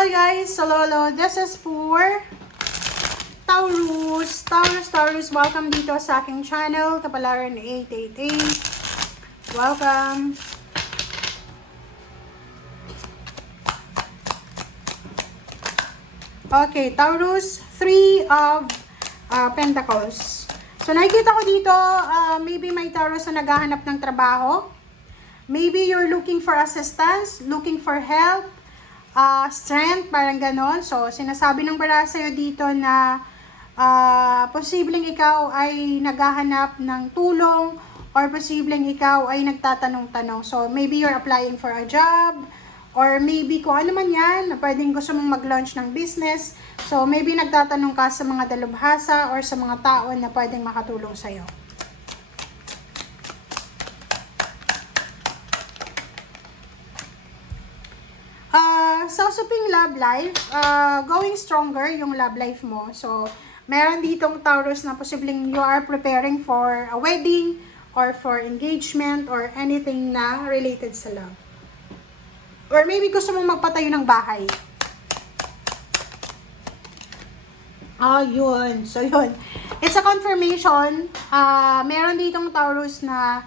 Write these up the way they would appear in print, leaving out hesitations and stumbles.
Hello guys, hello. This is for Taurus. Taurus, welcome dito sa aking channel, Kapalaran 888. Welcome. Okay, Taurus, 3 of Pentacles. So nakikita ko dito, maybe may Taurus na naghahanap ng trabaho. Maybe you're looking for assistance, looking for help, strength, parang ganon. So, sinasabi ng bara sa'yo dito na posibleng ikaw ay naghahanap ng tulong or posibleng ikaw ay nagtatanong-tanong. So, maybe you're applying for a job or maybe kung ano man yan, pwedeng gusto mong mag-launch ng business. So, maybe nagtatanong ka sa mga dalubhasa or sa mga tao na pwedeng makatulong sa'yo. Sa usaping love life, going stronger yung love life mo. So, meron ditong Taurus na posibleng you are preparing for a wedding or for engagement or anything na related sa love. Or maybe gusto mong magpatayo ng bahay. Yun. So, yun. It's a confirmation. Meron ditong Taurus na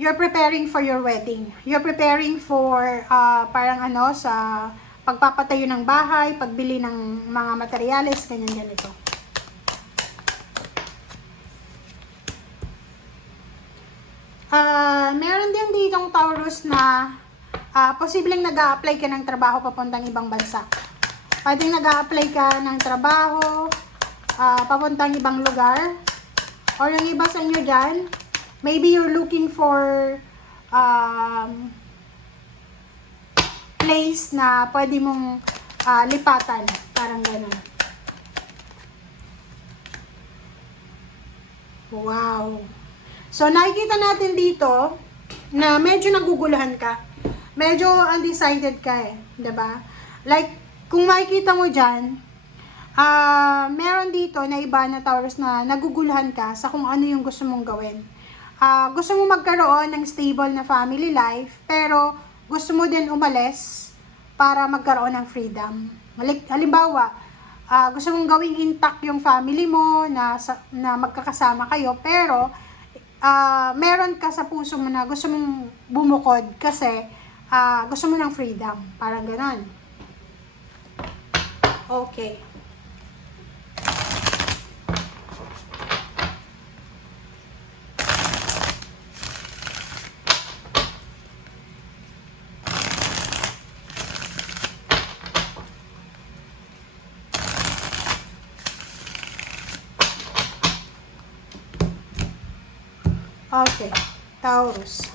you're preparing for your wedding. You're preparing for parang sa pagpapatayo ng bahay, pagbili ng mga materyales, ganyan-ganito. Meron din ditong Taurus na posibleng nag-a-apply ka ng trabaho papuntang ibang bansa. Pwedeng nag-a-apply ka ng trabaho papuntang ibang lugar. Or yung iba sa inyo dyan, maybe you're looking for place na pwede mong lipatan. Parang gano'n. Wow. So, nakikita natin dito na medyo naguguluhan ka. Medyo undecided ka eh. 'Di ba? Like, kung makikita mo dyan, meron dito na iba na Taurus na naguguluhan ka sa kung ano yung gusto mong gawin. Gusto mo magkaroon ng stable na family life, pero gusto mo din umalis para magkaroon ng freedom. Halimbawa, gusto mong gawing intact yung family mo, na magkakasama kayo, pero meron ka sa puso mo na gusto mong bumukod kasi gusto mo ng freedom. Parang ganon. Okay. Okay, Taurus.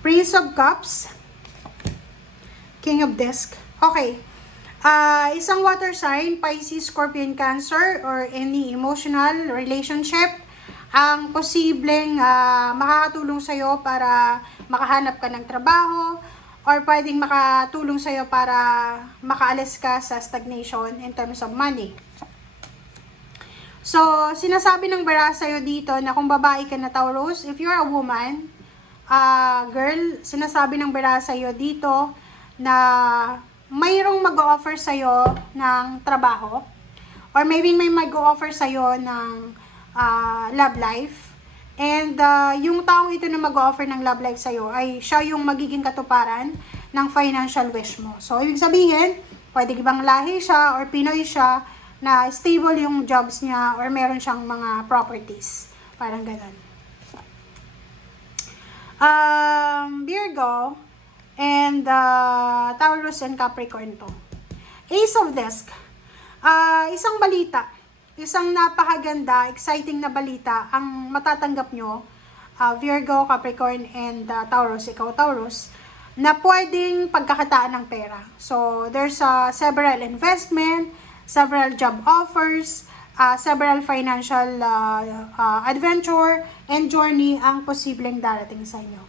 Prince of Cups. King of Disc. Okay. Isang water sign, Pisces, Scorpion, Cancer, or any emotional relationship, ang posibleng makakatulong sa'yo para makahanap ka ng trabaho, or pwedeng makatulong sa'yo para makaalis ka sa stagnation in terms of money. So, sinasabi ng bara sa'yo dito na kung babae ka na Taurus, if you're a woman, girl, sinasabi ng bara sa'yo dito na mayroong mag-o-offer sa'yo ng trabaho, or maybe may mag-o-offer sa'yo ng love life, and yung taong ito na mag-o-offer ng love life sa'yo ay siya yung magiging katuparan ng financial wish mo. So, ibig sabihin, pwede ibang lahi siya or Pinoy siya, na stable yung jobs niya or meron siyang mga properties. Parang ganun. Virgo and Taurus and Capricorn to. Ace of Disc. Isang balita. Isang napakaganda, exciting na balita ang matatanggap nyo, Virgo, Capricorn, and Taurus, ikaw Taurus, na pwedeng pagkakataan ng pera. So, there's several investment, several job offers, several financial adventure and journey ang posibleng darating sa inyo.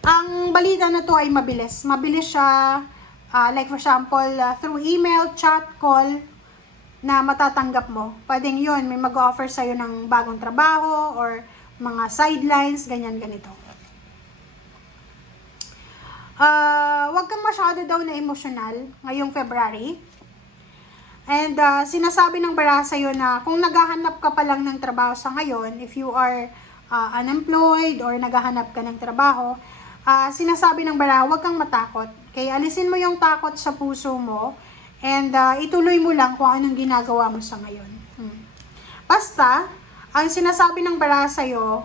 Ang balita na to ay mabilis. Mabilis siya, like for example, through email, chat, call, na matatanggap mo. Pwedeng yun, may mag-offer sa'yo ng bagong trabaho or mga sidelines, ganyan, ganito. Huwag kang masyado daw na emosyonal ngayong February. And sinasabi ng bara sa'yo na kung naghahanap ka pa lang ng trabaho sa ngayon, if you are unemployed or naghahanap ka ng trabaho, sinasabi ng bara, huwag kang matakot. Kaya alisin mo yung takot sa puso mo and ituloy mo lang kung anong ginagawa mo sa ngayon. Basta, ang sinasabi ng bara sa'yo,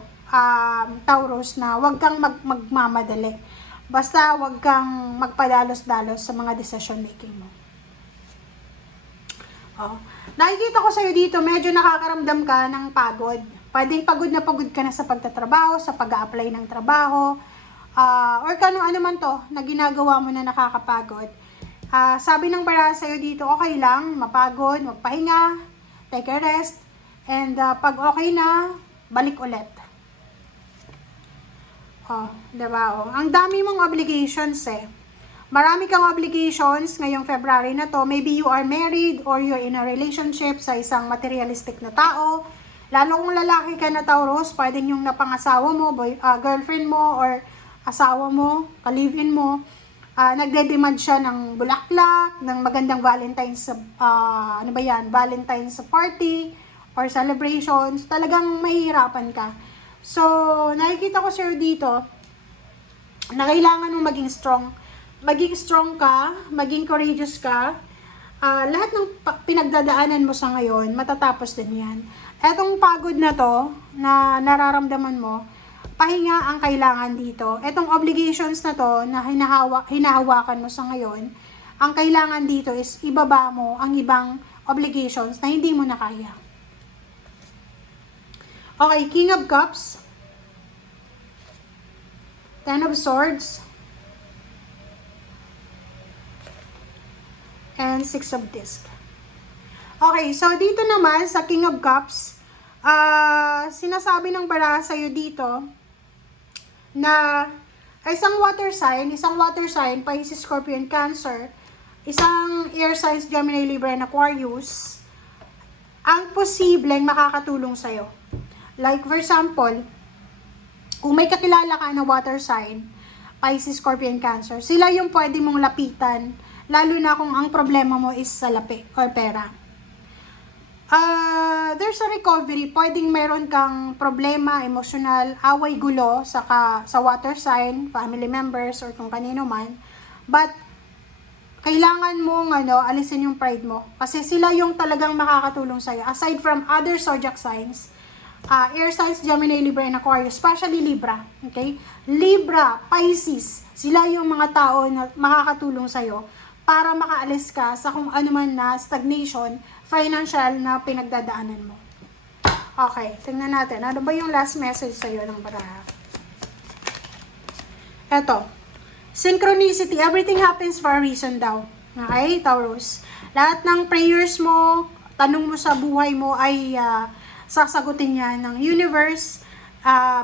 Taurus, na huwag kang magmamadali. Basta huwag kang magpadalos-dalos sa mga decision making mo. Nakikita ko sa'yo dito, medyo nakakaramdam ka ng pagod. Pwedeng pagod ka na sa pagtatrabaho, sa pag-a-apply ng trabaho, or ano man to na ginagawa mo na nakakapagod. Sabi ng bara sa'yo dito, okay lang, mapagod, magpahinga, take a rest, and pag okay na, balik ulit. Diba? Ang dami mong obligations eh. Marami kang obligations ngayong February na to. Maybe you are married or you're in a relationship sa isang materialistic na tao. Lalo kung lalaki ka na Taurus, pwedeng yung napangasawa mo, girlfriend mo, or asawa mo, ka-live-in mo, nagde-demand siya ng bulaklak, ng magandang Valentine's, Valentine's party, or celebrations. Talagang mahihirapan ka. So, nakikita ko sa'yo dito, na kailangan mong maging strong. Maging strong ka, maging courageous ka. Lahat ng pinagdadaanan mo sa ngayon, matatapos din yan. Etong pagod na to, na nararamdaman mo, pahinga ang kailangan dito. Etong obligations na to, na hinahawakan mo sa ngayon, ang kailangan dito is ibaba mo ang ibang obligations na hindi mo na kaya. Okay, King of Cups, Ten of Swords, and Six of Discs. Okay, so dito naman sa King of Cups, sinasabi ng bara sa'yo dito na isang water sign, Pisces, Scorpio, and Cancer, isang air signs, Gemini, Libra, and Aquarius, ang posibleng makakatulong sa'yo. Like, for example, kung may kakilala ka na water sign, Pisces, Scorpio, and Cancer, sila yung pwede mong lapitan, lalo na kung ang problema mo is sa lapi or pera. There's a recovery. Pwedeng meron kang problema, emotional, away, gulo sa water sign, family members, or kung kanino man. But, kailangan mong alisin yung pride mo. Kasi sila yung talagang makakatulong sa'yo. Aside from other zodiac signs, air signs, Gemini, Libra, and Aquarius, especially Libra. Okay? Libra, Pisces, sila yung mga tao na makakatulong sa'yo para makaalis ka sa kung ano man na stagnation, financial na pinagdadaanan mo. Okay, tingnan natin. Ano ba yung last message sa'yo ng baraha? Eto. Synchronicity. Everything happens for a reason daw. Okay, Taurus? Lahat ng prayers mo, tanong mo sa buhay mo ay sasagutin yan ng universe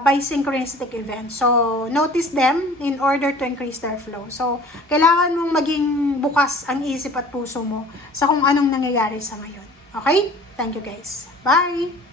by synchronistic event. So, notice them in order to increase their flow. So, kailangan mong maging bukas ang isip at puso mo sa kung anong nangyayari sa ngayon. Okay? Thank you guys. Bye!